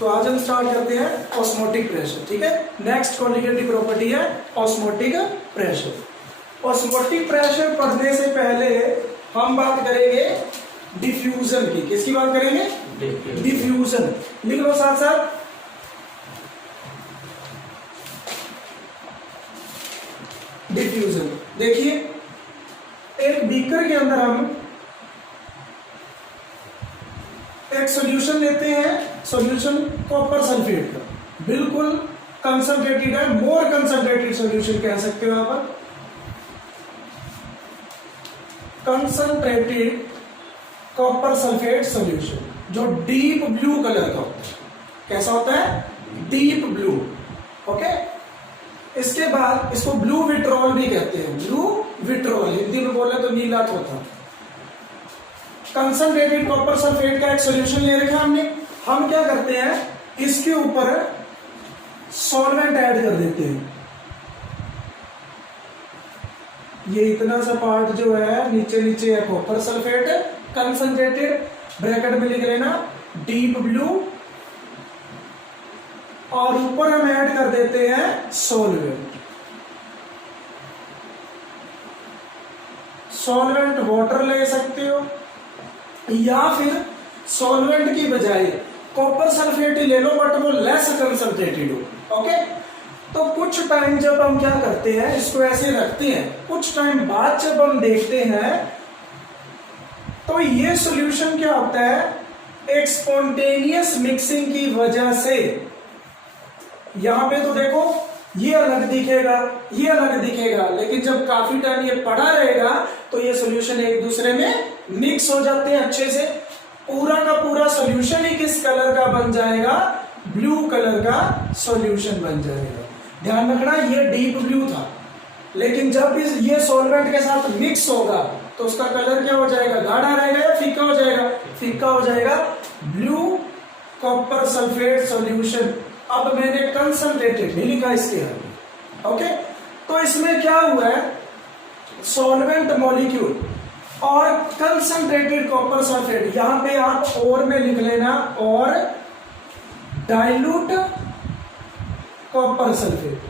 तो आज हम स्टार्ट करते हैं ऑस्मोटिक प्रेशर। ठीक है, नेक्स्ट कॉलिगेटिव प्रॉपर्टी है ऑस्मोटिक प्रेशर। ऑस्मोटिक प्रेशर पढ़ने से पहले हम बात करेंगे डिफ्यूजन की। किसकी बात करेंगे? डिफ्यूजन। लिख लो साथ साथ। डिफ्यूजन। देखिए, एक बीकर के अंदर हम एक सॉल्यूशन लेते हैं, सॉल्यूशन कॉपर सल्फेट का, बिल्कुल कंसंट्रेटेड है, मोर कंसंट्रेटेड सॉल्यूशन कह सकते हो आप। कंसंट्रेटेड कॉपर सल्फेट सॉल्यूशन जो डीप ब्लू कलर का होता है। कैसा होता है? Deep blue. ओके, इसके बाद इसको ब्लू विट्रोल भी कहते हैं। ब्लू विट्रोल हिंदी में बोले तो नीला तोता। कंसंट्रेटेड कॉपर सल्फेट का एक सॉल्यूशन ले रखा हमने। हम क्या करते हैं, इसके ऊपर सॉल्वेंट ऐड कर देते हैं। ये इतना सा पार्ट जो है नीचे नीचे है कॉपर सल्फेट कंसंट्रेटेड, ब्रैकेट में लिख लेना डीप ब्लू, और ऊपर हम ऐड कर देते हैं सॉल्वेंट। सॉल्वेंट वाटर ले सकते हो, या फिर सॉल्वेंट की बजाय कॉपर सल्फेट ही ले लो, बट वो लेस कंसंट्रेटेड हो। ओके, तो कुछ टाइम जब हम क्या करते हैं, इसको ऐसे रखते हैं, कुछ टाइम बाद जब हम देखते हैं तो ये सॉल्यूशन क्या होता है, एक स्पॉन्टेनियस मिक्सिंग की वजह से यहां पे तो देखो ये अलग दिखेगा, ये अलग दिखेगा, लेकिन जब काफी टाइम ये पड़ा रहेगा तो ये सॉल्यूशन एक दूसरे में मिक्स हो जाते हैं अच्छे से। पूरा का पूरा सॉल्यूशन ही किस कलर का बन जाएगा? ब्लू कलर का सॉल्यूशन बन जाएगा। ध्यान रखना, ये डीप ब्लू था, लेकिन जब ये सॉल्वेंट के साथ मिक्स होगा तो उसका कलर क्या हो जाएगा? गाढ़ा रहेगा या फीका हो जाएगा? फीका हो जाएगा। Blue copper sulphate solution. अब मैंने कंसंट्रेटेड नहीं लिखा इसके आगे। ओके, तो इसमें क्या हुआ है, सॉल्वेंट मॉलिक्यूल और कंसंट्रेटेड कॉपर सल्फेट। यहां पे आप और में लिख लेना, और डाइल्यूट कॉपर सल्फेट।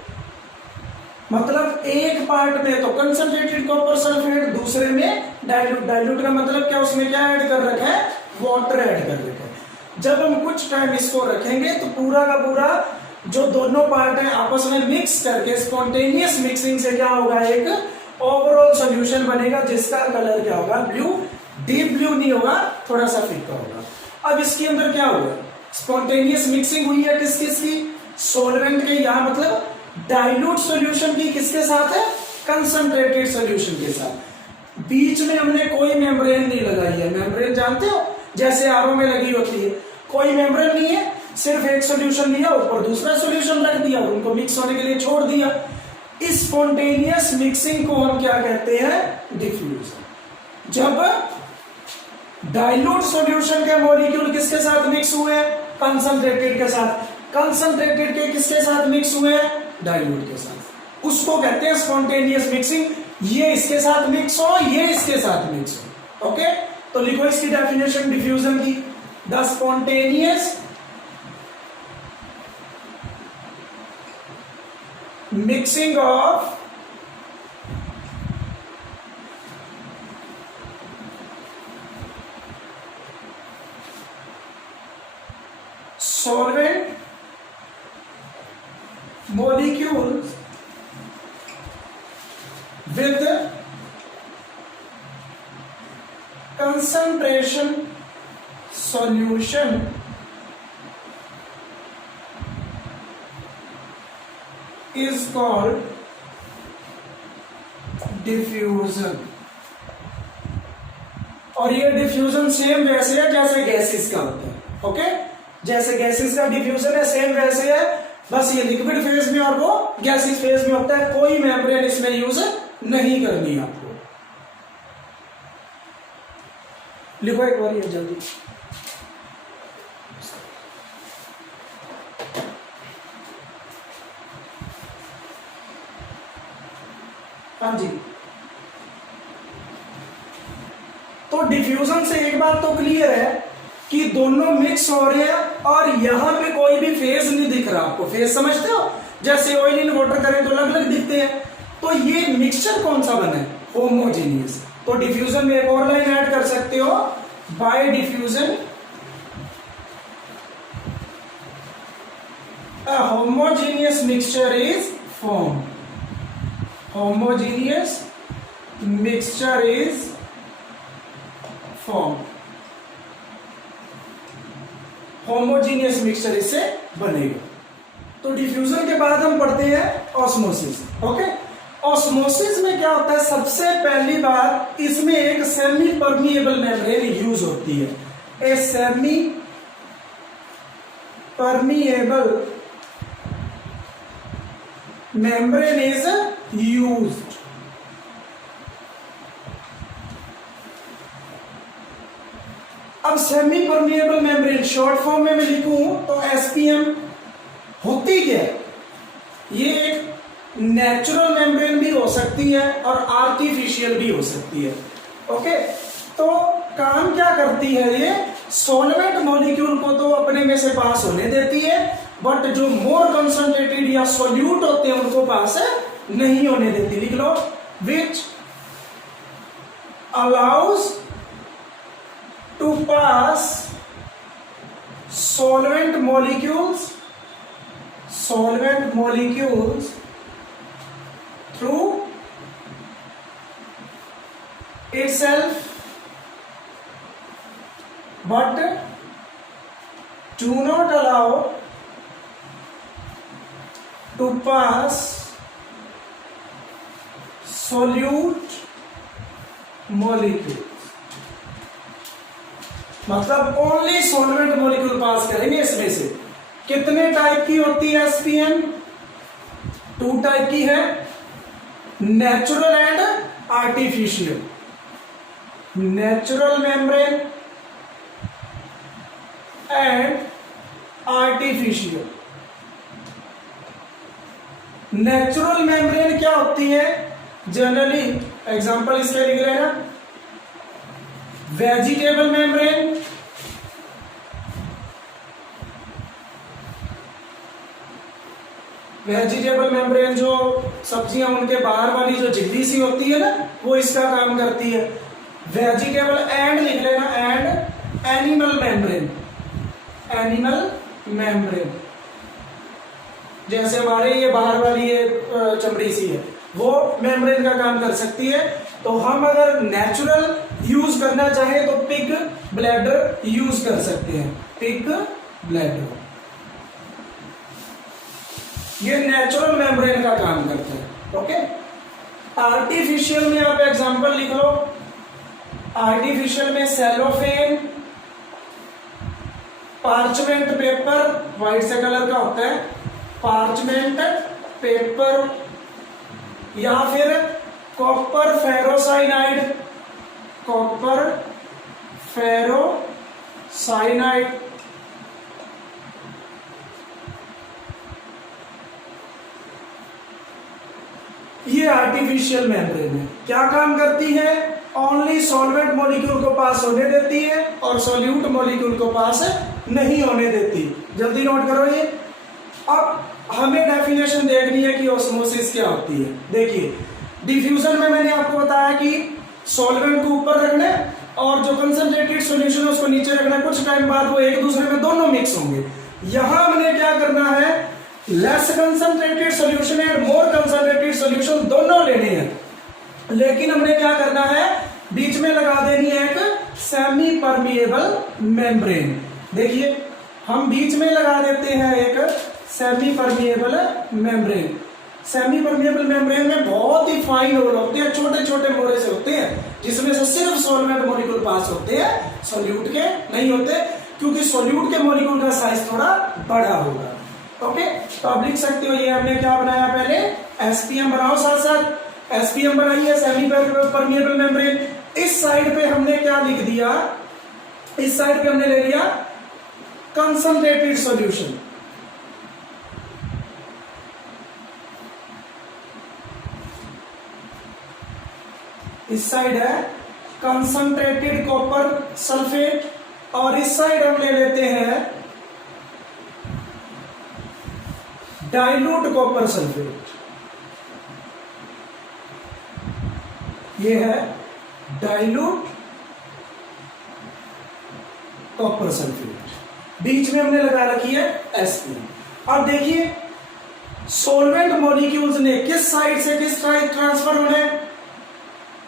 मतलब एक पार्ट में तो कंसंट्रेटेड कॉपर सल्फेट, दूसरे में डाइल्यूट। डाइल्यूट का मतलब क्या, उसमें क्या ऐड कर रखा है? वाटर ऐड कर रखा है। जब हम कुछ टाइम इसको रखेंगे तो पूरा का पूरा जो दोनों पार्ट है आपस में मिक्स करके स्पॉन्टेनियस मिक्सिंग से क्या होगा, एक ओवरऑल सॉल्यूशन बनेगा जिसका कलर क्या होगा? ब्लू। डीप ब्लू नहीं होगा, थोड़ा सा फीका होगा। अब इसके अंदर क्या होगा, स्पॉन्टेनियस मिक्सिंग हुई है किस किस की? सॉल्वेंट के, यहां मतलब डाइल्यूट सॉल्यूशन की किसके साथ है? कंसंट्रेटेड सॉल्यूशन के साथ। बीच में हमने कोई मेम्ब्रेन नहीं लगाई है। मेम्ब्रेन जानते हो, जैसे आरओ में लगी होती है, कोई मेम्ब्रेन नहीं है, सिर्फ एक सॉल्यूशन लिया, ऊपर दूसरा सॉल्यूशन रख दिया और उनको मिक्स होने के लिए छोड़ दिया। इस स्पॉन्टेनियस मिक्सिंग को हम क्या कहते हैं? डिफ्यूजन। जब डाइल्यूट सॉल्यूशन के मॉलिक्यूल किसके साथ मिक्स हुए? कंसंट्रेटेड के साथ। कंसंट्रेटेड के किसके साथ मिक्स हुए? डाइल्यूट के साथ। उसको कहते हैं स्पॉन्टेनियस मिक्सिंग। ये इसके साथ मिक्स हो, ये इसके साथ मिक्स हो। ओके, तो लिखो इसकी डेफिनेशन डिफ्यूजन की। The spontaneous mixing of solvent molecules with concentration solution is called diffusion। और ये डिफ्यूजन सेम वैसे है जैसे गैसेस का होता है। ओके, जैसे गैसेस का डिफ्यूजन है सेम वैसे है, बस ये लिक्विड फेज में और वो गैसेस फेज में होता है। कोई मेम्ब्रेन इसमें यूज नहीं करनी है आपको। लिखो एक बार ये जल्दी। हाँ जी, तो डिफ्यूजन से एक बात तो क्लियर है कि दोनों मिक्स हो रहे हैं और यहाँ पे कोई भी फेज नहीं दिख रहा आपको। फेज समझते हो, जैसे ऑयल इन वाटर करें तो अलग अलग दिखते हैं। तो ये मिक्सचर कौन सा बना है? होमोजेनियस। तो डिफ्यूजन में एक और लाइन ऐड कर सकते हो, bye diffusion a homogeneous mixture is formed. Homogeneous mixture is formed. Homogeneous mixture इससे बनेगा। तो डिफ्यूजन के बाद हम पढ़ते हैं ऑस्मोसिस। ओके, ऑस्मोसिस में क्या होता है? सबसे पहली बात, इसमें एक सेमी परमिएबल मेम्ब्रेन यूज होती है। A semi permeable membrane is used. अब semi permeable membrane short form में मैं लिखूं तो एसपीएम होती क्या है? ये एक नेचुरल मेम्ब्रेन भी हो सकती है और आर्टिफिशियल भी हो सकती है। ओके, तो काम क्या करती है? ये सॉल्वेंट मॉलिक्यूल को तो अपने में से पास होने देती है, बट जो मोर कंसंट्रेटेड या सॉल्यूट होते हैं उनको पास नहीं होने देती। लिख लो, which allows to pass solvent molecules through itself but do not allow to pass solute molecules। मतलब ओनली सॉल्वेंट मॉलिक्यूल पास करेंगे। इसमें से कितने टाइप की होती है एसपीएम? 2 टाइप की है, natural and artificial. Natural membrane and artificial. Natural membrane क्या होती है? जनरली एग्जांपल इसके लिख रहे हैं ना, वेजिटेबल मेम्ब्रेन, वेजिटेबल मेम्ब्रेन जो सब्जियां उनके बाहर वाली जो झिल्ली सी होती है ना, वो इसका काम करती है। वेजिटेबल एंड लिख लेना, and animal membrane. Animal membrane जैसे हमारे ये बाहर वाली ये चमड़ी सी है, वो मेम्ब्रेन का काम कर सकती है। तो हम अगर नेचुरल यूज करना चाहें तो पिग ब्लैडर यूज कर सकते हैं। पिग ब्लैडर ये नेचुरल मेम्ब्रेन का काम करता है। ओके, आर्टिफिशियल में आप एग्जांपल लिख लो। आर्टिफिशियल में सेलोफेन, पार्चमेंट पेपर, व्हाइट से कलर का होता है, पार्चमेंट पेपर, या फिर कॉपर फेरोसाइनाइड, कॉपर फेरोसाइनाइड। ये आर्टिफिशियल मेम्ब्रेन है। क्या काम करती है? ओनली सॉल्वेंट मॉलिक्यूल को पास होने देती है और सॉल्यूट मॉलिक्यूल को पास नहीं होने देती। जल्दी नोट करो ये। अब हमें डेफिनेशन देखनी है कि ऑस्मोसिस क्या होती है। देखिए, डिफ्यूजन में मैंने आपको बताया कि सॉल्वेंट को ऊपर रखना है और जो कंसंट्रेटेड सॉल्यूशन है उसको नीचे रखना है। कुछ टाइम बाद वो एक दूसरे में दोनों मिक्स होंगे। यहां हमने क्या करना है? Less concentrated solution and more concentrated solution दोनों लेने हैं। लेकिन हमने क्या करना है? बीच में लगा देनी है एक सेमी परमिएबल मेम्ब्रेन। देखिए, हम बीच में लगा देते हैं एक semi permeable membrane. Semi permeable membrane में बहुत ही फाइन होल होते हैं, छोटे छोटे मोरे से होते हैं, जिसमें से सिर्फ सॉल्वेंट मॉलिक्यूल पास होते हैं, सॉल्यूट के नहीं होते, क्योंकि सॉल्यूट के मॉलिक्यूल का साइज थोड़ा बड़ा होगा। ओके, तो आप लिख सकते हो ये हमने क्या बनाया? पहले एसपीएम बनाओ, साथ साथ एसपीएम बनाइए, सेमी परमिएबल मेम्ब्रेन। इस साइड पे हमने क्या लिख दिया? इस साइड पे हमने ले लिया कंसंट्रेटेड सॉल्यूशन। इस साइड है कंसंट्रेटेड कॉपर सल्फेट और इस साइड हम ले लेते हैं डाइल्यूट कॉपर सल्फेट, ये है डाइल्यूट कॉपर सल्फेट, बीच में हमने लगा रखी है Sp। अब देखिए सॉल्वेंट मॉलिक्यूल्स ने किस साइड से किस साइड ट्रांसफर होने,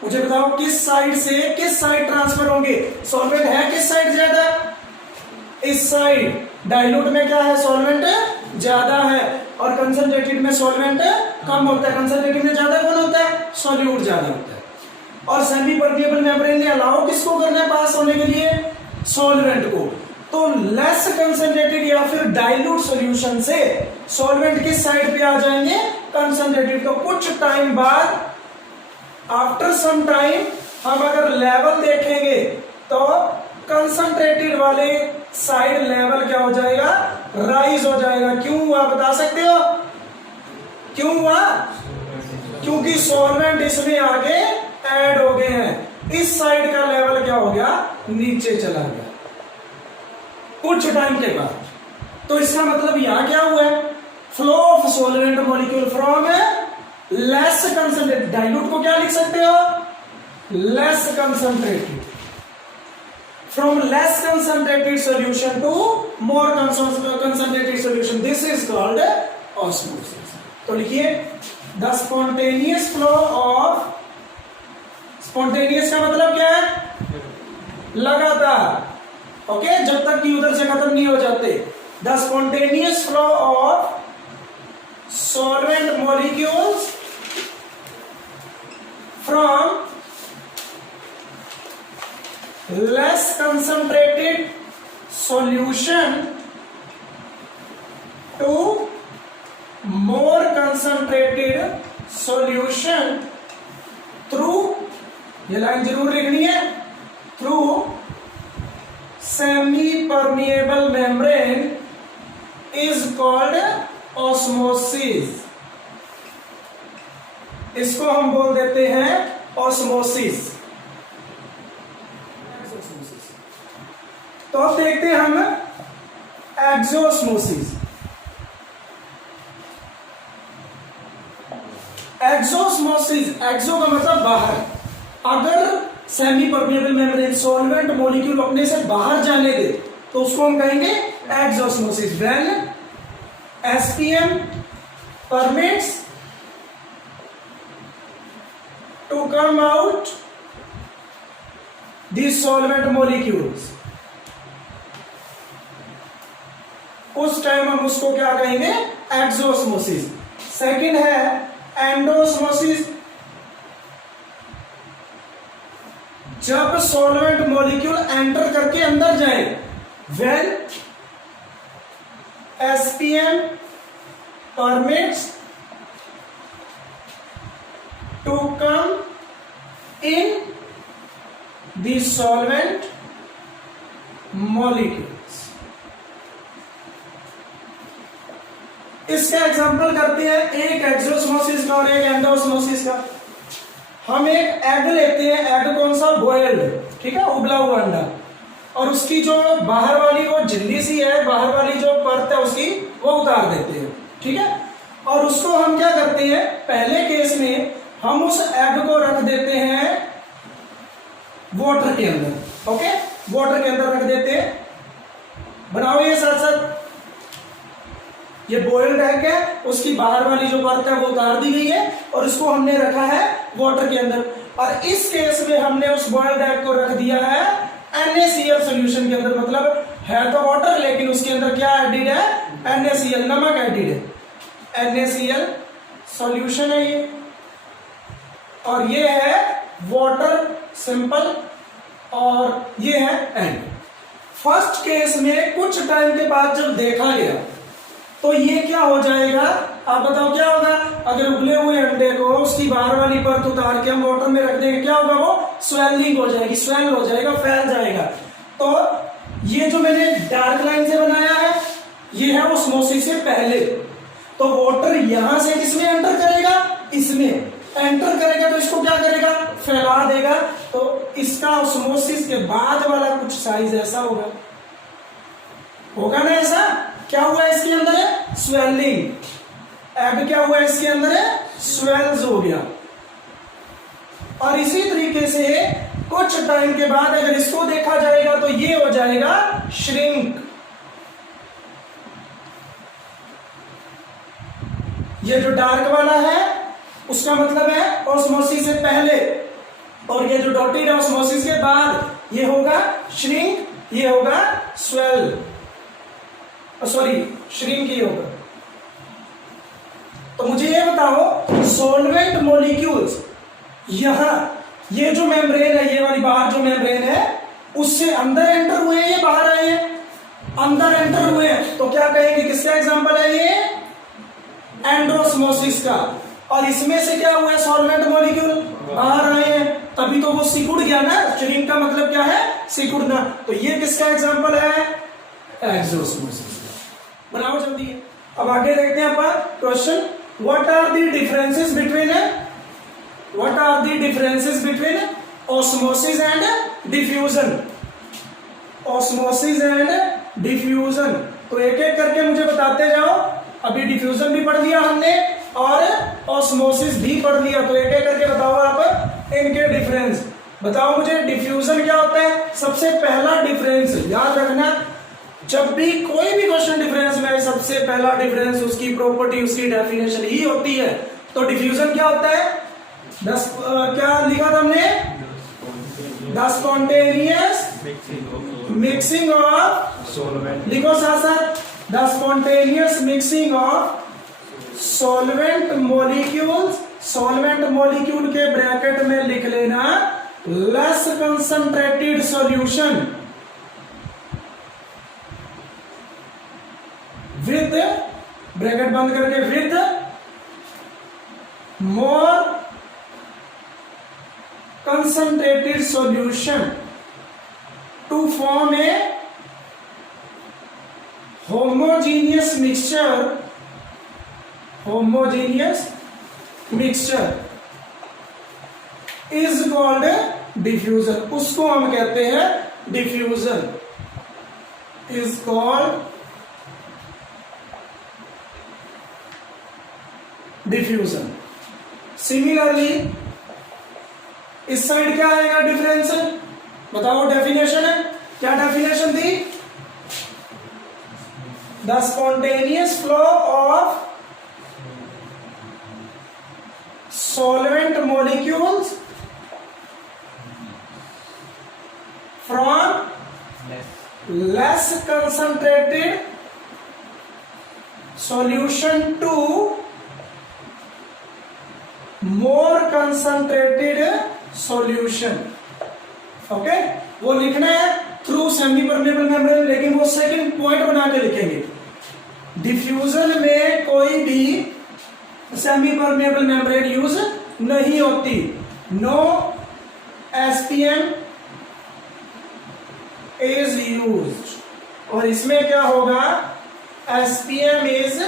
मुझे बताओ किस साइड से किस साइड ट्रांसफर होंगे। सॉल्वेंट है किस साइड ज्यादा, इस साइड। डाइल्यूट में क्या है, सॉल्वेंट ज्यादा है और कंसंट्रेटेड में सॉल्वेंट कम होता है। कंसंट्रेटेड में ज्यादा कौन होता है, सॉल्यूट ज्यादा होता है। और सेमी परमिएबल मेम्ब्रेन ने अलाउ किसको करना है पास होने के लिए, सॉल्वेंट को। तो लेस कंसंट्रेटेड या फिर डाइल्यूट सॉल्यूशन से सॉल्वेंट किस साइड पे आ जाएंगे, कंसंट्रेटेड। तो कुछ टाइम बाद आफ्टर सम टाइम हम अगर लेवल देखेंगे तो कंसंट्रेटेड वाले साइड लेवल क्या हो जाएगा, राइज हो जाएगा। क्यों हुआ बता सकते हो, क्यों हुआ, क्योंकि सॉल्वेंट इसमें आगे ऐड हो गए हैं। इस साइड का लेवल क्या हो गया, नीचे चला गया कुछ टाइम के बाद। तो इसका मतलब यहां क्या हुआ है, flow of solvent molecule from less concentrated, dilute को क्या लिख सकते हो, less concentrated, from less concentrated solution to more concentrated solution, this is called osmosis. तो लिखिए the spontaneous flow of, spontaneous का मतलब क्या है, लगातार, ओके, जब तक कि उधर से खत्म नहीं हो जाते। The spontaneous flow of solvent molecules from less concentrated solution to more concentrated solution through, ये लाइन जरूर लिखनी है, through semi permeable membrane is called osmosis। इसको हम बोल देते हैं ऑस्मोसिस। तो अब देखते हैं हम एक्सोस्मोसिस। एक्सोस्मोसिस, एक्सो का मतलब बाहर। अगर semi permeable membrane solvent molecule अपने से बाहर जाने दे तो उसको हम कहेंगे exosmosis. When SPM permits to come out the solvent molecules, उस टाइम हम उसको क्या कहेंगे, एक्सोस्मोसिस। सेकंड है एंडोस्मोसिस, जब सॉल्वेंट मॉलिक्यूल एंटर करके अंदर जाए। When SPM permits to come in the solvent molecule. इसका एग्जांपल करते हैं, एक एक्सोस्मोसिस का और एक एंडोस्मोसिस का। हम एक एग लेते हैं, एग कौन सा, बॉयल्ड, ठीक है, उबला हुआ अंडा, और उसकी जो बाहर वाली वो झिल्ली सी है, बाहर वाली जो परत है उसकी, वो उतार देते हैं, ठीक है। और उसको हम क्या करते हैं, पहले केस में हम उस एग को रख देते हैं वाटर के अंदर, ओके, वाटर के अंदर रख देते हैं। बनाओ ये साथ साथ, ये बॉइल्ड एग है, उसकी बाहर वाली जो परत है वो उतार दी गई है और इसको हमने रखा है वाटर के अंदर। और इस केस में हमने उस बॉइल्ड एग को रख दिया है NaCl सॉल्यूशन के अंदर, मतलब है तो वाटर लेकिन उसके अंदर क्या एडिड है, NaCl, नमक एडिड है, NaCl सॉल्यूशन है ये, और ये है वाटर सिंपल, और ये है एंड। फर्स्ट केस में कुछ टाइम के बाद जब देखा गया तो ये क्या हो जाएगा, आप बताओ क्या होगा। अगर उबले हुए अंडे को उसकी बाहर वाली परत उतार के हम वाटर में रख देंगे, क्या होगा, वो स्वेलिंग हो जाएगी, स्वेल हो जाएगा, फैल जाएगा। तो ये जो मैंने डार्क लाइन से बनाया है ये है ऑस्मोसिस से पहले। तो वाटर यहां से किसमें एंटर करेगा, इसमें एंटर करेगा तो इसको क्या करेगा, फैला देगा। तो इसका ऑस्मोसिस के बाद वाला कुछ साइज ऐसा होगा ना, ऐसा क्या हुआ इसके अंदर है, स्वेलिंग, अब क्या हुआ इसके अंदर है, स्वेल्स हो गया। और इसी तरीके से कुछ टाइम के बाद अगर इसको देखा जाएगा तो ये हो जाएगा श्रिंक। ये जो डार्क वाला है उसका मतलब है ऑस्मोसिस से पहले, और ये जो डॉटेड है ऑस्मोसिस के बाद। ये होगा श्रिंक, ये होगा स्वेल, सॉरी श्रिंक ही होगा। तो मुझे ये बताओ सॉल्वेंट मॉलिक्यूल्स यहां, ये जो मेम्ब्रेन है, ये वाली बाहर जो मेम्ब्रेन है, उससे अंदर एंटर हुए हैं, ये बाहर आए हैं, अंदर एंटर हुए हैं, तो क्या कहेंगे, किसका एग्जांपल है ये, एंडोस्मोसिस का। और इसमें से क्या हुआ है, सॉल्वेंट मॉलिक्यूल बाहर आए हैं, तभी तो वो सिकुड़ गया ना। श्रिंक का मतलब क्या है, सिकुड़ना। तो ये किसका एग्जांपल है, एक्सोस्मोसिस। बनाओ जल्दी। अब आगे देखते हैं अपन question, what are the differences between osmosis and diffusion. Osmosis and diffusion, तो एक एक करके मुझे बताते जाओ। अभी डिफ्यूजन भी पढ़ लिया हमने और ऑस्मोसिस भी पढ़ लिया, तो एक एक करके बताओ आप इनके डिफरेंस। बताओ मुझे डिफ्यूजन क्या होता है। सबसे पहला डिफरेंस याद रखना, जब भी कोई भी क्वेश्चन डिफरेंस में सबसे पहला डिफरेंस उसकी प्रॉपर्टी, उसकी डेफिनेशन ही होती है। तो डिफ्यूजन क्या होता है, क्या लिखा था हमने, द स्पॉन्टेनियस मिक्सिंग ऑफ, लिखो साथ साथ, the spontaneous mixing of solvent molecules. Solvent molecule के ब्रैकेट में लिख लेना less concentrated solution with, bracket बंद करके, with more concentrated solution to form a homogeneous mixture is called diffusion। उसको हम कहते हैं diffusion, is called diffusion। Similarly इस साइड क्या आएगा डिफरेंस, बताओ डेफिनेशन है, क्या डेफिनेशन थी, the spontaneous flow of solvent molecules from less concentrated solution to more concentrated solution. Okay, वो लिखना है थ्रू सेमी परमेबल मेम्ब्रेन, लेकिन वो सेकंड पॉइंट बना के लिखेंगे। डिफ्यूजन में कोई भी सेमी परमेबल मेम्ब्रेन यूज नहीं होती, नो एसपीएम इज यूज्ड। और इसमें क्या होगा, एसपीएम इज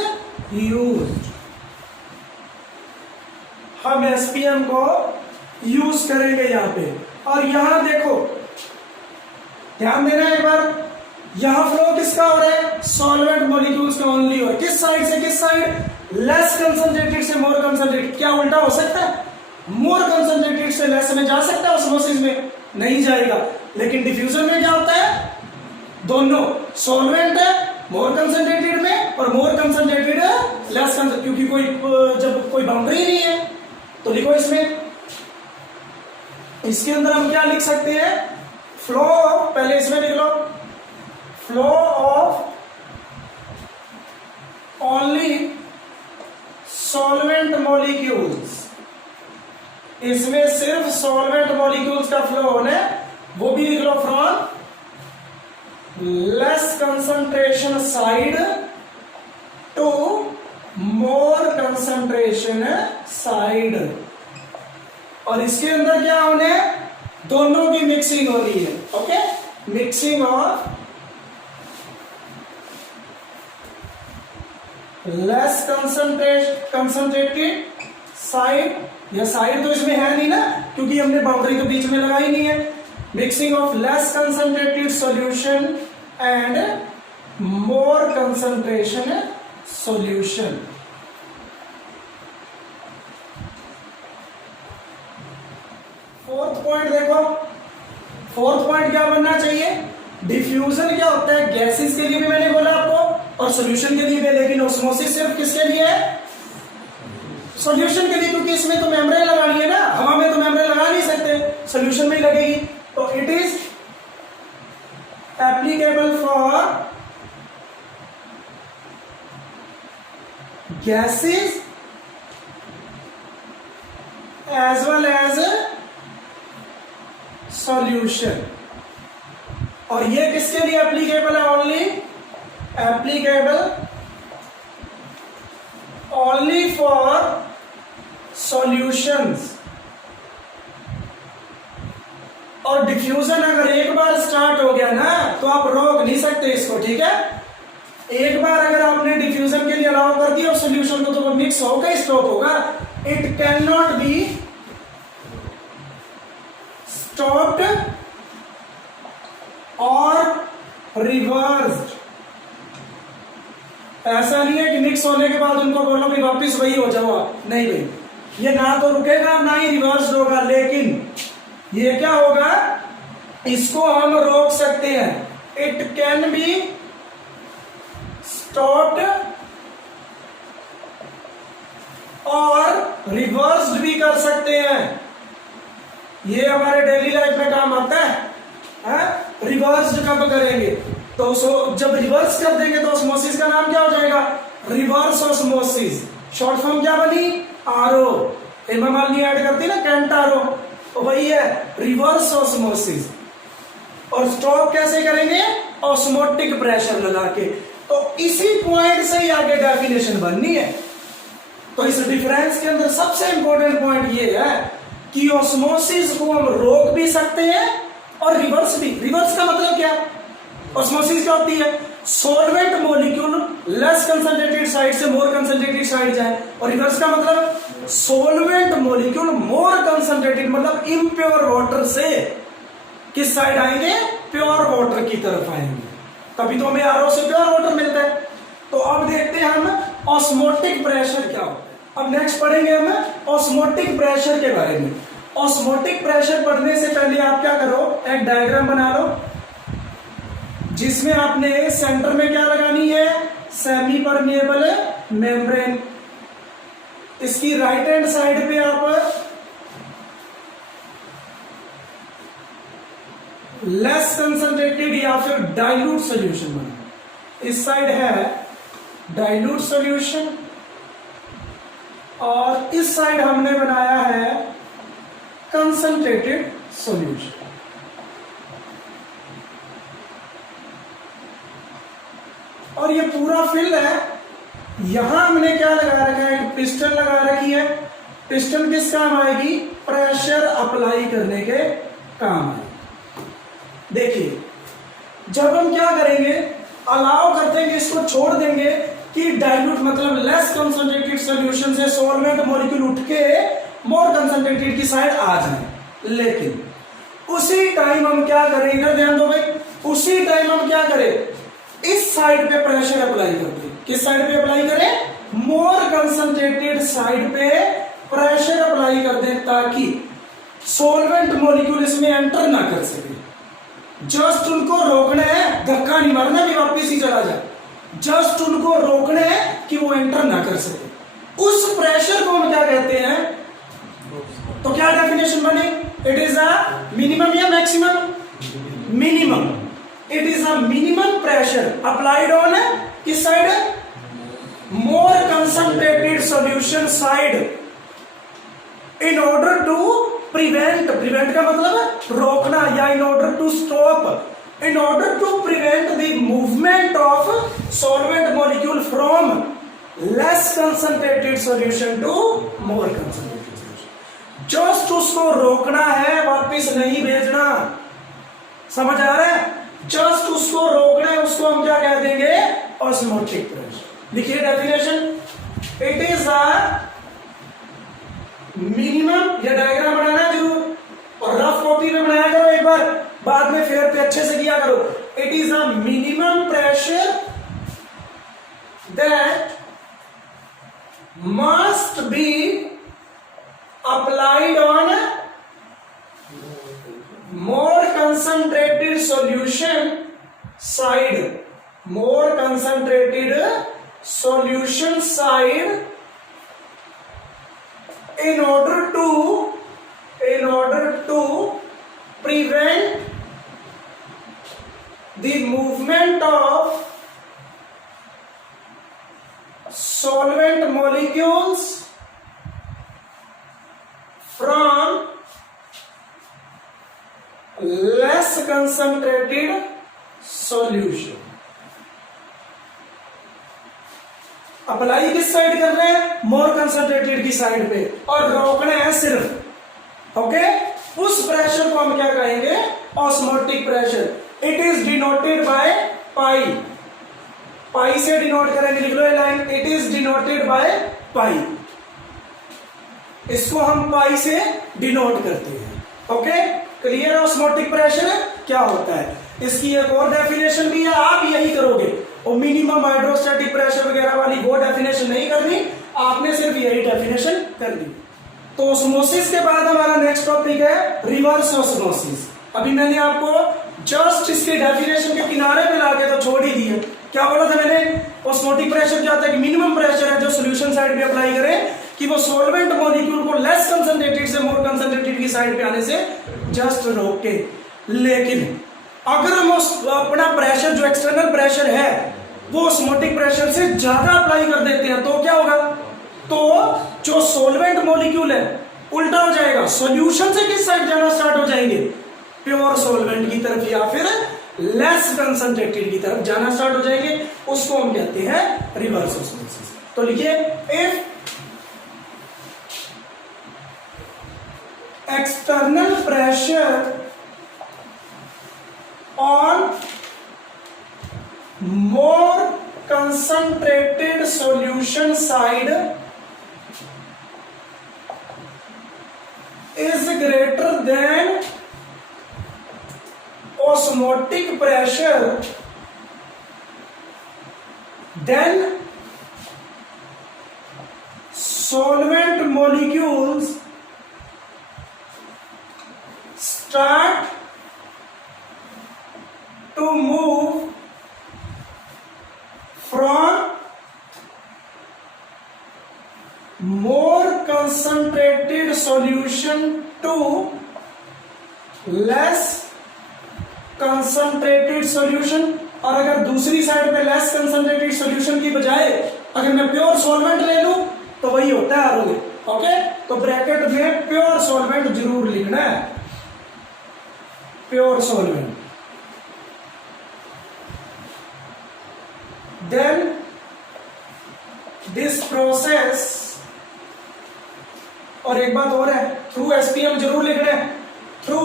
यूज्ड। हम एसपीएम को यूज करेंगे यहां पे। और यहां देखो, ध्यान देना एक बार, यहां फ्लो किसका हो रहा है, सॉल्वेंट मॉलिक्यूल्स का ओनली हो रहा है। किस साइड से किस साइड, लेस कंसंट्रेटेड से मोर कंसंट्रेटेड। क्या उल्टा हो सकता है, मोर कंसंट्रेटेड से लेस में जा सकता है, ऑस्मोसिस में नहीं जाएगा। लेकिन डिफ्यूजन में क्या होता है, दोनों सॉल्वेंट है मोर कंसंट्रेटेड में और मोर कंसंट्रेटेड लेस कंसंट्रेटेड, क्योंकि कोई जब कोई बाउंड्री नहीं है। तो लिखो इसमें, इसके अंदर हम क्या लिख सकते हैं, फ्लो, पहले इसमें लिख लो, flow of only solvent molecules. इसमें सिर्फ सॉल्वेंट मॉलिक्यूल्स का फ्लो होना है, वो भी लिख लो, from less concentration side to more concentration side. और इसके अंदर क्या होने, दोनों की मिक्सिंग हो रही है। Okay, mixing of less concentrated side, या साइड तो इसमें है नहीं ना, क्योंकि हमने बाउंड्री तो बीच में लगाई नहीं है। Mixing of less concentrated solution and more concentration solution. Point देखो, फोर्थ पॉइंट क्या बनना चाहिए, डिफ्यूजन क्या होता है गैसेस के लिए भी मैंने बोला आपको और सॉल्यूशन के लिए भी, लेकिन ऑस्मोसिस सिर्फ किसके लिए है, सॉल्यूशन के लिए, क्योंकि इसमें तो मेम्ब्रेन लगानी है ना, हवा में तो मेम्ब्रेन लगा नहीं सकते, सॉल्यूशन में ही लगेगी। तो it is applicable for gases as well as solution. और ये किसके लिए एप्लीकेबल है, only applicable only for solutions. और डिफ्यूजन अगर एक बार स्टार्ट हो गया ना तो आप रोक नहीं सकते इसको, ठीक है। एक बार अगर आपने डिफ्यूजन के लिए अलाउ कर दिया और सॉल्यूशन को, तो वो मिक्स होकर स्टॉप होगा। It can not be stopped और रिवर्स्ड। ऐसा नहीं है कि मिक्स होने के बाद उनको बोलो भी वापस वही हो जाओ, नहीं भाई, ये ना तो रुकेगा ना ही रिवर्स होगा, लेकिन ये क्या होगा, इसको हम रोक सकते हैं। इट कैन बी स्टॉप्ड और रिवर्स्ड भी कर सकते हैं। ये हमारे डेली लाइफ में काम आता है। रिवर्स्ड कब करेंगे, तो जब रिवर्स कर देंगे तो ऑस्मोसिस का नाम क्या हो जाएगा, रिवर्स ऑस्मोसिस। शॉर्ट फॉर्म क्या बनी, आरओ। हेमा मालिनी ऐड करती ना कैंट आरओ, तो वही है रिवर्स ऑस्मोसिस। और स्टॉप कैसे करेंगे, ऑस्मोटिक प्रेशर लगा के। तो इसी पॉइंट से ही आगे डेफिनेशन बननी है। तो इस डिफरेंस के अंदर सबसे इंपॉर्टेंट पॉइंट ये है कि ऑस्मोसिस को हम रोक भी सकते हैं और रिवर्स भी। रिवर्स का मतलब क्या, ऑस्मोसिस क्या होती है, solvent molecule less concentrated side से मोर कंसंट्रेटेड साइड जाए, और रिवर्स का मतलब सॉल्वेंट मॉलिक्यूल मोर कंसंट्रेटेड मतलब इम्प्योर वाटर से किस साइड आएंगे, प्योर वाटर की तरफ आएंगे। तभी तो हमें आरओ से प्योर वाटर मिलता है। तो अब देखते हैं हम ऑस्मोटिक प्रेशर क्या होता है। अब नेक्स्ट पढ़ेंगे हम ऑस्मोटिक प्रेशर के बारे में। ऑस्मोटिक प्रेशर पढ़ने से पहले आप क्या करो, एक डायग्राम बना लो जिसमें आपने सेंटर में क्या लगानी है, सेमी परमिएबल मेम्ब्रेन। इसकी राइट हैंड साइड पे आप लेस कंसंट्रेटेड या फिर डाइल्यूट सॉल्यूशन बना। इस साइड है डाइल्यूट सॉल्यूशन और इस साइड हमने बनाया है कंसंट्रेटेड सॉल्यूशन। और ये पूरा फिल है। यहां हमने क्या लगा रखा है, एक पिस्टन लगा रखी है। पिस्टन किस काम आएगी, प्रेशर अप्लाई करने के काम आएगी। देखिए जब हम क्या करेंगे, अलाउ कर देंगे, इसको छोड़ देंगे कि डाइल्यूट मतलब लेस कंसंट्रेटेड सॉल्यूशन से सॉल्वेंट मॉलिक्यूल उठ के मोर कंसंट्रेटेड की साइड आ जाए, लेकिन उसी टाइम हम क्या करें, इधर ध्यान दो भाई, उसी टाइम हम क्या करें, इस साइड पे प्रेशर अप्लाई कर दें। किस साइड पे अप्लाई करें, मोर कंसंट्रेटेड साइड पे प्रेशर अप्लाई कर दें ताकि सॉल्वेंट मॉलिक्यूल इसमें एंटर ना कर सके। जस्ट उनको रोकना है, धक्का नहीं मारना भी वापिस ही चला जाए, जस्ट उनको रोकना है कि वो एंटर ना कर सके। उस प्रेशर को हम क्या कहते हैं, तो क्या डेफिनेशन बने, इट इज अ मिनिमम या maximum, minimum. It is a minimum pressure applied on किस side, more concentrated solution side, in order to prevent, prevent का मतलब रोकना, या in order to stop, in order to prevent the movement of solvent molecule from less concentrated solution to more concentrated solution। just उसको रोकना है, वापिस नहीं भेजना। समझ आ रहा है, जस्ट उसको रोकना है, उसको हम क्या कह देंगे, ऑस्मोटिक प्रेशर। लिखिए definition, it is a minimum, ये डायग्राम बनाना है जरूर और रफ कॉपी में बनाया करो एक बार, बाद में फेयर पे अच्छे से किया करो। It is a minimum pressure that must be applied on more concentrated solution side, more concentrated solution side in order to prevent the movement of solvent molecules from less concentrated solution. Apply किस side कर रहे हैं? मोर concentrated की side पे, और रोकना है सिर्फ। ओके, उस प्रेशर को हम क्या कहेंगे? Osmotic pressure. It is denoted by pi, pi से डिनोट करेंगे, लिख लो ये line, it is denoted by pi. इसको हम पाई से डिनोट करते हैं। Okay, clear? ऑस्मोटिक प्रेशर क्या होता है, इसकी एक और डेफिनेशन भी है, आप यही करोगे, और मिनिमम हाइड्रोस्टैटिक प्रेशर वगैरह वाली वो डेफिनेशन नहीं करनी, आपने सिर्फ यही डेफिनेशन कर दी। तो ऑस्मोसिस के बाद हमारा नेक्स्ट टॉपिक है रिवर्स ऑस्मोसिस। अभी मैंने आपको जस्ट इसके डेफिनेशन के किनारे पे लाके तो छोड़ ही दिया। क्या बोला था मैंने? ऑस्मोटिक प्रेशर क्या होता है कि मिनिमम प्रेशर है जो सोल्यूशन साइड पे अप्लाई करें कि वो सॉल्वेंट मॉलिक्यूल को लेस कंसंट्रेटेड से मोर कंसंट्रेटेड की साइड पे आने से जस्ट रोके। लेकिन अगर हम अपना प्रेशर जो एक्सटर्नल प्रेशर है वो ऑस्मोटिक प्रेशर से ज्यादा अप्लाई कर देते हैं तो क्या होगा? तो जो सॉल्वेंट मॉलिक्यूल है उल्टा हो जाएगा, सॉल्यूशन से किस साइड जाना स्टार्ट हो जाएंगे? प्योर सॉल्वेंट की तरफ या फिर लेस कंसंट्रेटेड की तरफ जाना स्टार्ट हो जाएंगे। उसको हम कहते हैं रिवर्स ऑस्मोसिस। तो लिखिए, if external pressure on more concentrated solution side is greater than osmotic pressure, then solvent molecules start to move from more concentrated solution to less concentrated solution। और अगर दूसरी साइड पे लेस कंसंट्रेटेड सॉल्यूशन की बजाय अगर मैं pure solvent ले लूं तो वही होता है आरोगे। ओके, तो ब्रैकेट में प्योर सॉल्वेंट जरूर लिखना है, pure solvent. Then this process, और एक बात और है, थ्रू एसपीएम जरूर लिखना है, through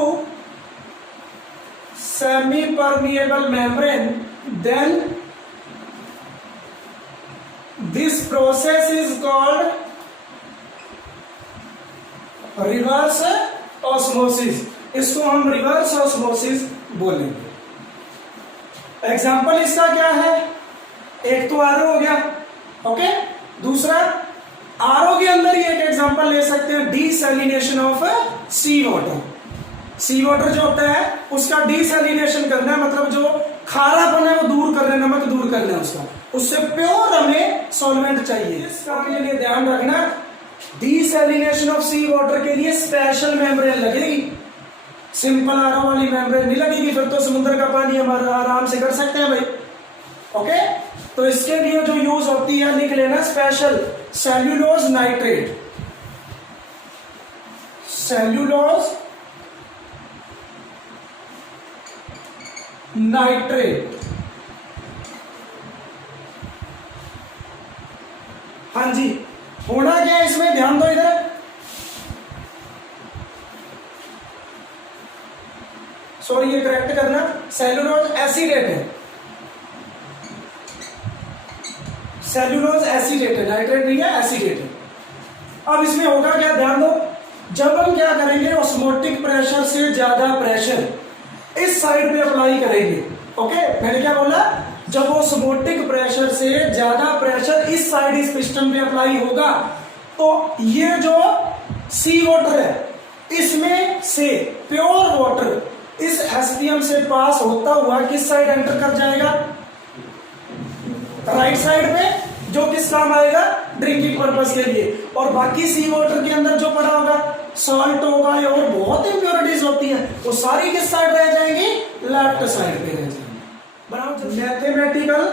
semi permeable membrane, then this process is called reverse osmosis. इसको हम रिवर्स ऑस्मोसिस बोलेंगे। एग्जाम्पल इसका क्या है? एक तो आरओ हो गया, ओके, दूसरा आरओ के अंदर ही एक एग्जांपल ले सकते हैं, desalination of sea water. Sea water जो होता है उसका डीसैलिनेशन करना है, मतलब जो खारापन है वो दूर करना है, नमक दूर करना है उसका, उससे प्योर हमें सॉल्वेंट चाहिए। इसका के लिए ध्यान रखना, डीसैलिनेशन ऑफ सी वाटर के लिए स्पेशल मेम्ब्रेन लगेगी, सिंपल आरओ वाली मेम्ब्रेन नहीं लगेगी, फिर तो समुद्र का पानी हम आराम से कर सकते हैं भाई। ओके, तो इसके लिए जो यूज होती है लिख लेना, special cellulose nitrate, cellulose nitrate. हाँ जी, होना क्या है इसमें, ध्यान दो इधर, सॉरी ये करेक्ट करना, सेल्यूलोज एसिडेट है, सेल्यूलोज एसिडेट है, नाइट्रेट नहीं है, एसिडेट है। अब इसमें होगा क्या, ध्यान दो, जब हम क्या करेंगे, ऑस्मोटिक प्रेशर से ज्यादा प्रेशर इस साइड पे अप्लाई करेंगे। ओके, मैंने क्या बोला, जब ऑस्मोटिक प्रेशर से ज्यादा प्रेशर इस साइड इस पिस्टन पे अप्लाई होगा तो ये जो सी वाटर है इसमें से प्योर वाटर इस एसपीएम से पास होता हुआ किस साइड एंटर कर जाएगा, राइट साइड पे, जो किस काम आएगा, ड्रिंकिंग पर्पस के लिए। और बाकी सी वाटर के अंदर जो पड़ा होगा, सॉल्ट होगा और बहुत इम्प्योरिटीज होती हैं, वो सारी किस साइड रह जाएंगी, लेफ्ट साइड पे रह जाएंगी। बनाओ mathematical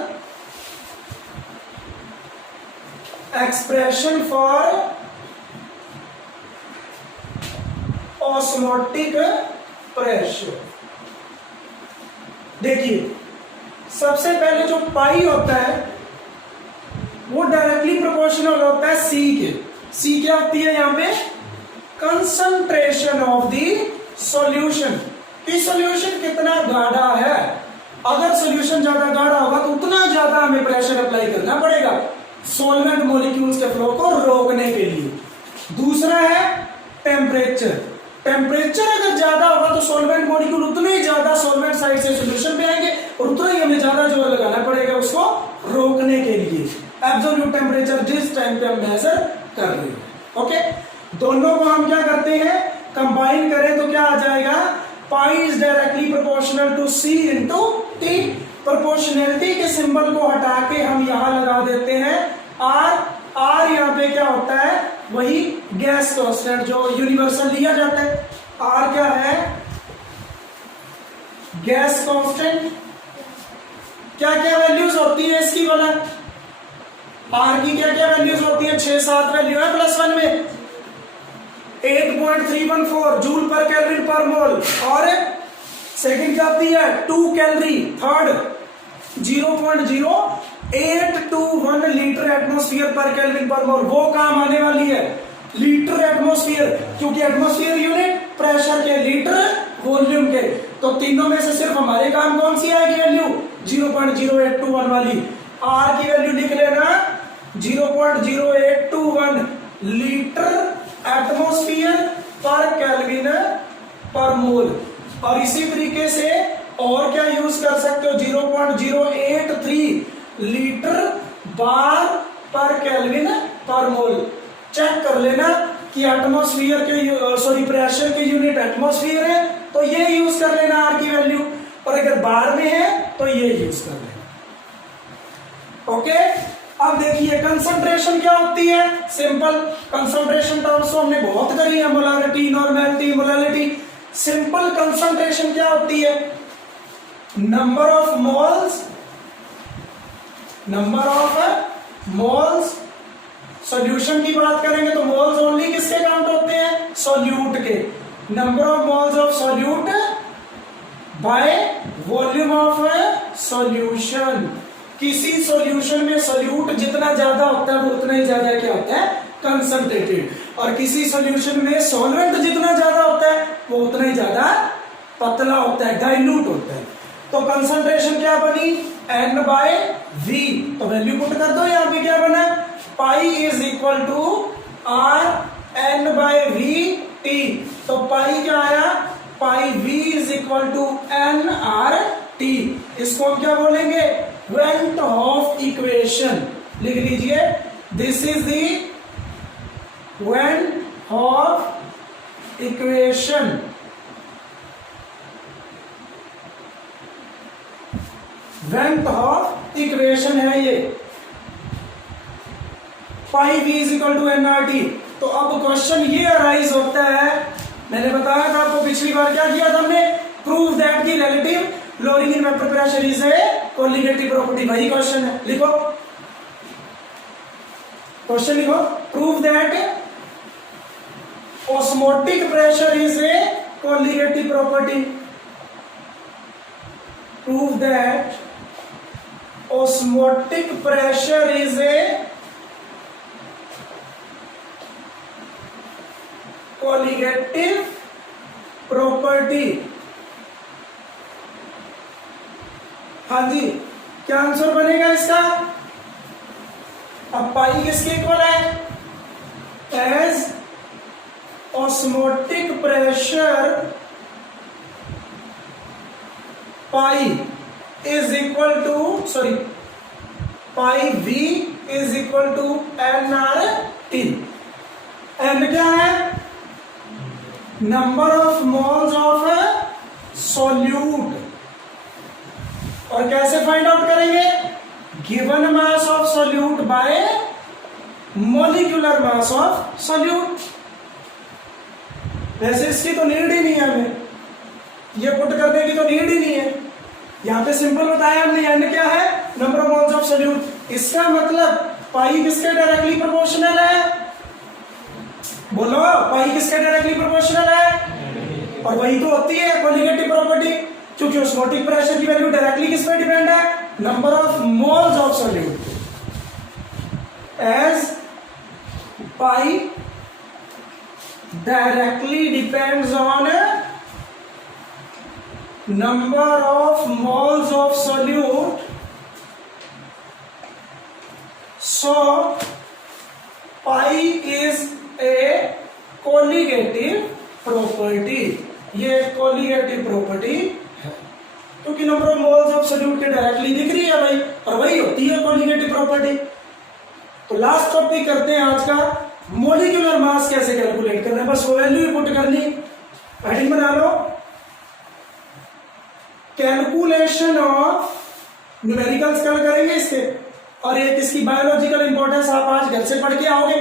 expression for osmotic pressure. देखिए सबसे पहले जो पाई होता है वो डायरेक्टली प्रोपोर्शनल होता है सी के। सी क्या होती है यहाँ पे, कंसंट्रेशन ऑफ द सॉल्यूशन, कि सॉल्यूशन कितना गाढ़ा है। अगर सॉल्यूशन ज्यादा गाढ़ा होगा तो उतना ज्यादा हमें प्रेशर अप्लाई करना पड़ेगा सॉल्वेंट मॉलिक्यूल्स के फ्लो को रोकने के लिए। दूसरा है टेम्परेचर। टेम्परेचर अगर ज्यादा होगा तो सॉल्वेंट मॉलिक्यूल उतने ही ज्यादा सॉल्वेंट साइड से सॉल्यूशन में आएंगे और उतना ही हमें ज्यादा जोर लगाना पड़ेगा उसको रोकने के लिए। एब्सोल्यूट टेम्परेचर जिस टाइम पे हम मेजर कर रहे हैं, ओके। दोनों को हम क्या करते हैं, कंबाइन करें तो क्या आ जाएगा, pi is directly proportional to C into T. Proportionality के सिंबल को हटा के हम यहां लगा देते हैं आर। आर यहाँ पे क्या होता है, वही गैस कांस्टेंट जो यूनिवर्सल लिया जाता है। आर क्या है, गैस कांस्टेंट। क्या क्या वैल्यूज होती है इसकी बोला, आर की क्या क्या वैल्यूज होती है, 6-7 वैल्यू है +1 में। 8.314 जूल पर केल्विन पर मोल, और सेकंड क्या होती है 2 कैलोरी, थर्ड 0.0821 लीटर एटमॉस्फेयर पर केल्विन पर मोल। वो काम आने वाली है लीटर एटमॉस्फेयर, क्योंकि एटमॉस्फेयर यूनिट प्रेशर के, लीटर वॉल्यूम के। तो तीनों में से सिर्फ हमारे काम कौन सी आएगी वैल्यू, 0.0821 वाली। आर की वैल्यू लिख लेना 0.0821 लीटर एटमॉस्फेयर पर केल्विन पर मोल। और इसी तरीके से और क्या यूज कर सकते हो, 0.083 लीटर बार पर केल्विन पर मोल। चेक कर लेना कि एटमॉस्फेयर के प्रेशर के यूनिट एटमॉस्फेयर है तो ये यूज कर लेना आर की वैल्यू, और अगर बार में है तो ये यूज कर लेना, ओके। अब देखिए कंसंट्रेशन क्या होती है, सिंपल कंसंट्रेशन टर्म्स तो हमने बहुत करी है, molarity, normality, molality. Simple concentration क्या होती है, नंबर ऑफ मोल्स। सॉल्यूशन की बात करेंगे तो मोल्स ओनली किसके काउंट होते हैं, सॉल्यूट के। Number of moles of solute by volume of solution. किसी सॉल्यूशन में सॉल्यूट जितना ज्यादा होता है वो उतना ही ज्यादा क्या होता है, कंसंट्रेटेड। और किसी सॉल्यूशन में सॉल्वेंट जितना ज्यादा होता है वो उतना ही ज्यादा पतला होता है, डाइल्यूट होता है। तो कंसंट्रेशन क्या बनी, N/V। तो वैल्यू पुट कर दो, यहाँ पे क्या बना, pi is equal to R N/V T। तो पाई क्या आया, pi V is equal to NRT। इसको हम क्या बोलेंगे, वेंट हॉफ इक्वेशन। लिख लीजिए, this is the van't Hoff equation. Van't Hoff equation है ये, pi V is equal to NRT। तो अब क्वेश्चन ये अराइज होता है, मैंने बताया था आपको पिछली बार क्या किया था हमने, प्रूव दैट की relative lowering in vector pressure is a colligative property. वही क्वेश्चन है, लिखो क्वेश्चन, लिखो prove that osmotic pressure is a colligative property. Prove that osmotic pressure is a colligative property। हाँ जी, क्या आंसर बनेगा इसका, अब पाई किसके इक्वल है, as osmotic pressure pi is equal to pi V is equal to NRT। N क्या है, number of moles of solute. और कैसे फाइंड आउट करेंगे? Given mass of solute by molecular mass of solute. वैसे इसकी तो need ही नहीं है हमें, ये पुट करने की तो नीड ही नहीं है। यहां पे सिंपल बताया हमने, एन क्या है? Number of moles of solute. इसका मतलब पाई किसके डायरेक्टली प्रोपोर्शनल है? बोलो, पाई किसके डायरेक्टली प्रोपोर्शनल है? और वही तो होती है कोलिगेटिव प्रॉपर्टी, क्योंकि ऑस्मोटिक प्रेशर की वैल्यू डायरेक्टली किस पे डिपेंड है? Number of moles of solute. As pi directly depends on number of moles of solute, so pi is a colligative property। ये colligative property है क्योंकि number of moles of solute के directly दिख रही है भाई, और वही होती है colligative property। तो लास्ट टॉपिक करते हैं आज का, मोलिकुलर मास कैसे कैलकुलेट करना है। बस वो वैल्यू पुट करनी, हेडिंग बना लो, कैलकुलेशन ऑफ न्यूमेरिकल्स कल करेंगे इसके, और एक इसकी बायोलॉजिकल इंपॉर्टेंस आप आज घर से पढ़ के आओगे।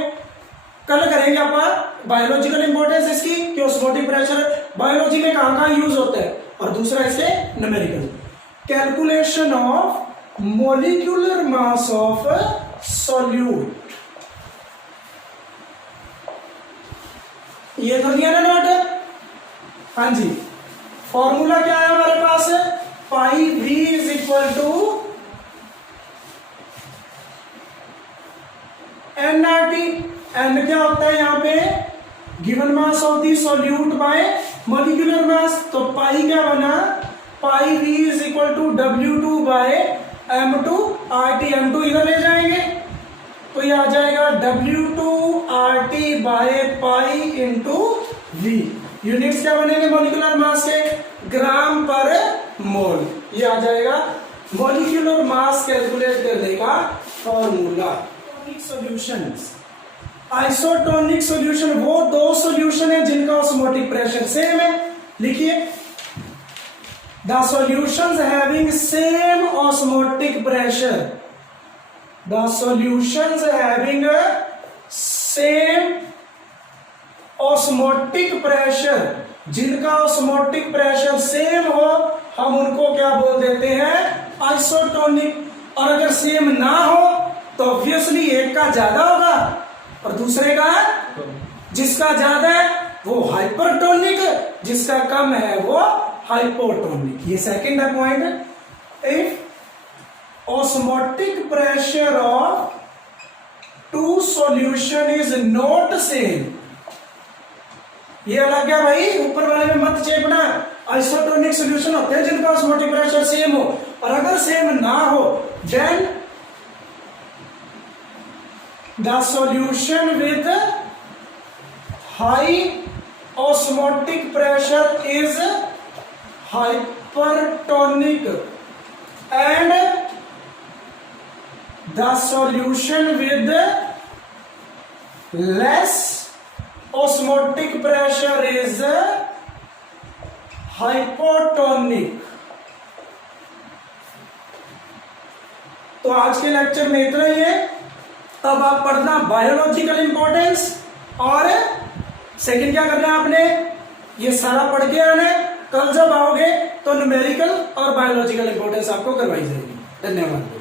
कल करेंगे अपन बायोलॉजिकल इंपॉर्टेंस इसकी कि ऑस्मोटिक प्रेशर बायोलॉजी में कहां कहां यूज होता है, और दूसरा इसके numerical. Calculation of molecular mass of solute, ये कर दिया ना नोट? हाँ जी। फॉर्मूला क्या है हमारे पास? Pi V is equal to n R T. N क्या होता है यहाँ पे? Given mass of the solute by molecular mass. तो पाई क्या बना? Pi V is equal to W2 by M2 RT। M2 इधर ले जाएंगे तो ये आ जाएगा W2 RT by pi into V। Units क्या बनेंगे मॉलिक्यूलर मास के? ग्राम पर मोल। ये आ जाएगा मॉलिक्यूलर मास कैलकुलेट करने का फॉर्मूला। सॉल्यूशंस, आइसोटोनिक सॉल्यूशन वो दो सॉल्यूशन है जिनका ऑस्मोटिक प्रेशर सेम है। लिखिए, the solutions having same osmotic pressure, the solutions having same osmotic pressure, जिनका ऑस्मोटिक प्रेशर सेम हो, हम उनको क्या बोल देते हैं? आइसोटोनिक। और अगर सेम ना हो तो ऑब्वियसली एक का ज्यादा होगा और दूसरे का, जिसका ज्यादा है वो हाइपरटोनिक, जिसका कम है वो हाइपोटोनिक। ये सेकंड है point. If osmotic pressure of two solution is not same, ये अलग है भाई, ऊपर वाले में मत चेपना। आइसोटोनिक सॉल्यूशन होते हैं जिनका ऑस्मोटिक प्रेशर सेम हो, और अगर सेम ना हो then the solution with high osmotic pressure is hypertonic and the solution with less osmotic pressure is hypotonic. तो आज के लेक्चर में इतना ही है। तब आप पढ़ना बायोलॉजिकल इंपॉर्टेंस, और सेकंड क्या करना है आपने, ये सारा पढ़ के आना है। कल जब आओगे तो न्यूमेरिकल और बायोलॉजिकल इंपॉर्टेंस आपको करवाई जाएगी। धन्यवाद।